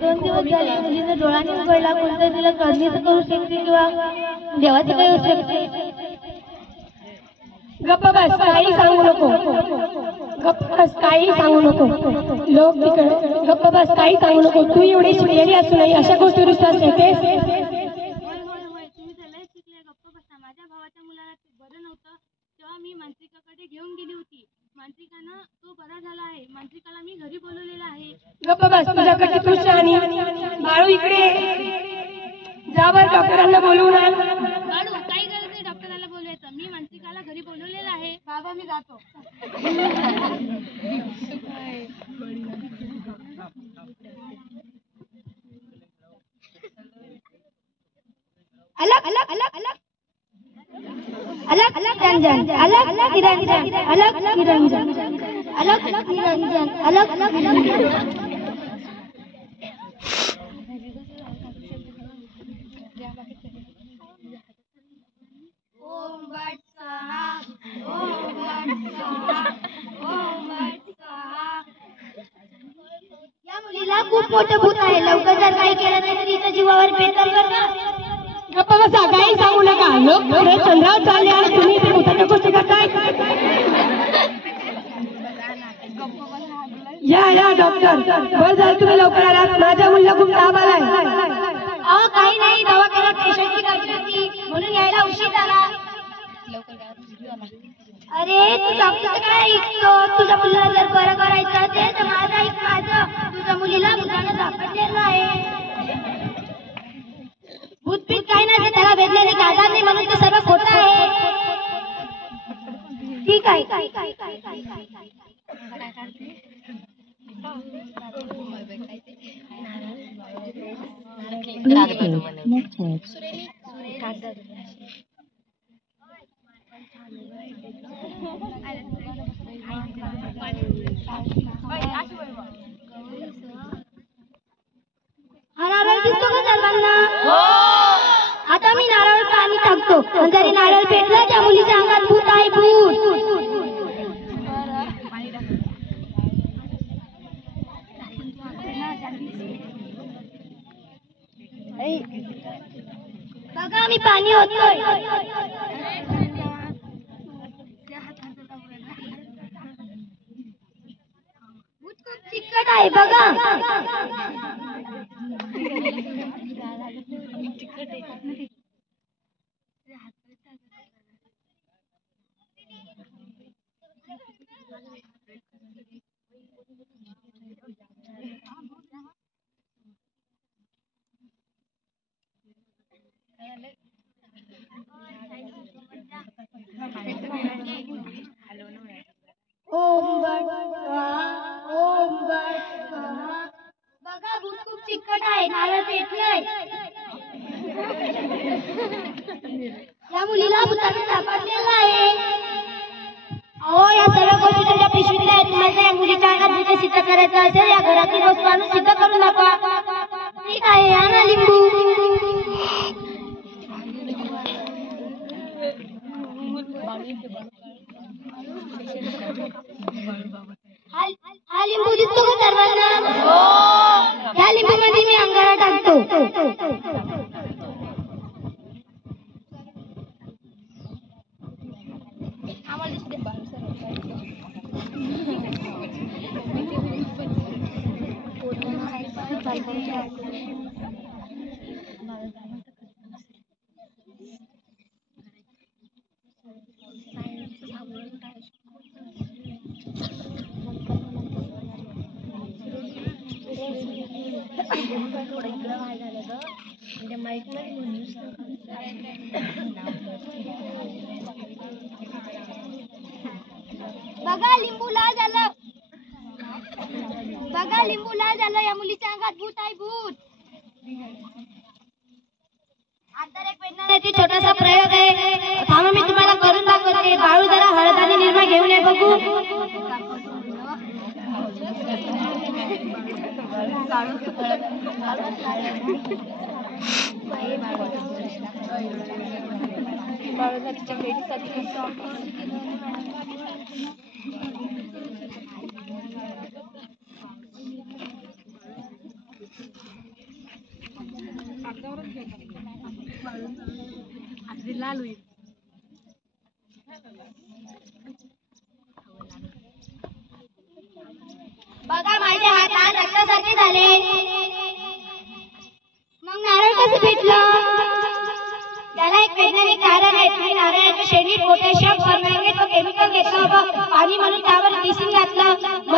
दोन दिवस झाले मुलीचा डोळाने उघडला, कोणतरी तिला कधीच करू शकते किंवा देवाचं काही होऊ शकते. गप्प बस, काही सांगू नको. गप्प बस, काही सांगू नको. लोक तिकडे गप्प बस, काही सांगू नको. तू एवढी शिकलेली असू नाही अशा गोष्टी विश्वास ठेवतेस. तुम्ही तर लय शिकले, गप्प बसा. माझ्या भावाच्या मुलाला बरं नव्हतं तेव्हा मी मांत्रिकाकडे घेऊन गेली होती. मांत्रिकानं तो बरा झाला आहे. मांत्रिकाला मी घरी बोलवलेला आहे. गप्प बस, तुझ्याकडे तू शहाणी. बाळू इकडे जा, बर डॉक्टरांना बोलवून आण. बाळू, काही गरज नाही डॉक्टराला बोलवायचं. मी मांत्रिकाला घरी बोलवलेलं आहे. बाबा मी जातो. अलग अलग अलग अलग अलग अलग रंजन, अलग अलग निरंजन, अलग अलग निरंजन, अलग अलग निरंजन, अलग अलग निरंजन. ओम भट स्वाहा, ओम भट स्वाहा, ओम भट स्वाहा. या मुलीला खूप मोठं भूत आहे. लवकर जर काही केलं नाही तर तिच्या जीवावर बेत करणार. गप्प बसा, काही सांगू नका. लोक पुढे चंद्रावर चालले आणि तुम्ही इथे भूताच्या गोष्टी करताय. या डॉक्टर, बरं झालं तुम्ही लवकर आलात. माझ्या मुलीला खूप ताप आलाय. अहो काही नाही, दवाखान्यात पेशंटची गर्दी होती म्हणून यायला उशीर झाला. अरे तू डॉक्टर काय ऐकतो? तुझ्या मुलीला जर बरं करायचं असेल तर माझं ऐक. माझं तुझ्या मुलीला भूतानं सापडलेलं आहे. भूतपीत काही नसते, त्याला वेदलेले आजार नाही म्हणून ते सर्व खोटं आहे. ठीक आहे. हा नारळ दिसतो का सर्वांना? आता मी नारळ पाणी टाकतो. जरी नारळ पेटला त्या मुलीच्या अंगात भूत आहे, भूत. बघा मी पाणी होतोय. भूत खूप चिकट आहे बघा. ओम भट स्वाहा, ओम भट स्वाहा. बघा भूत खूप चिकट आहे. नारळ पेटलंय. या मुलीला भूतानं सापडलेलं आहे. अहो या सर्व गोष्टी तुमच्या पिशवीतल्या आहेत. तुम्हाला या मुलीच्या अंगात भूत सिद्ध करायचं असेल या घरातील वस्तू आणून सिद्ध करू नका. ठीक आहे, या ना लिंबू. हा लिंबू दिसतो का सर्वांना? या लिंबू मध्ये मी अंगारा टाकतो. बघा लिंबू लाल झालं. बघा लिंबू लाल झालं. या मुलीच्या अंगात भूत आहे, भूत. आता एक वैज्ञानिक छोटासा प्रयोग आहे. थांबा मी तुम्हाला करून दाखवते. बाळू जरा हळद आणि निरमा घेऊन ये बघू. लाल होईल. बघा माझे हात आज रक्तासारखे झाले. मग नारळ कसं भेटलं? त्याला एक वैज्ञानिक कारण आहे. तुम्ही नारळाच्या शेंडीत पोटॅशियम, परमँगनेट व केमिकल घेतलं व पाणी म्हणून त्यावर डिसिंग घातलं.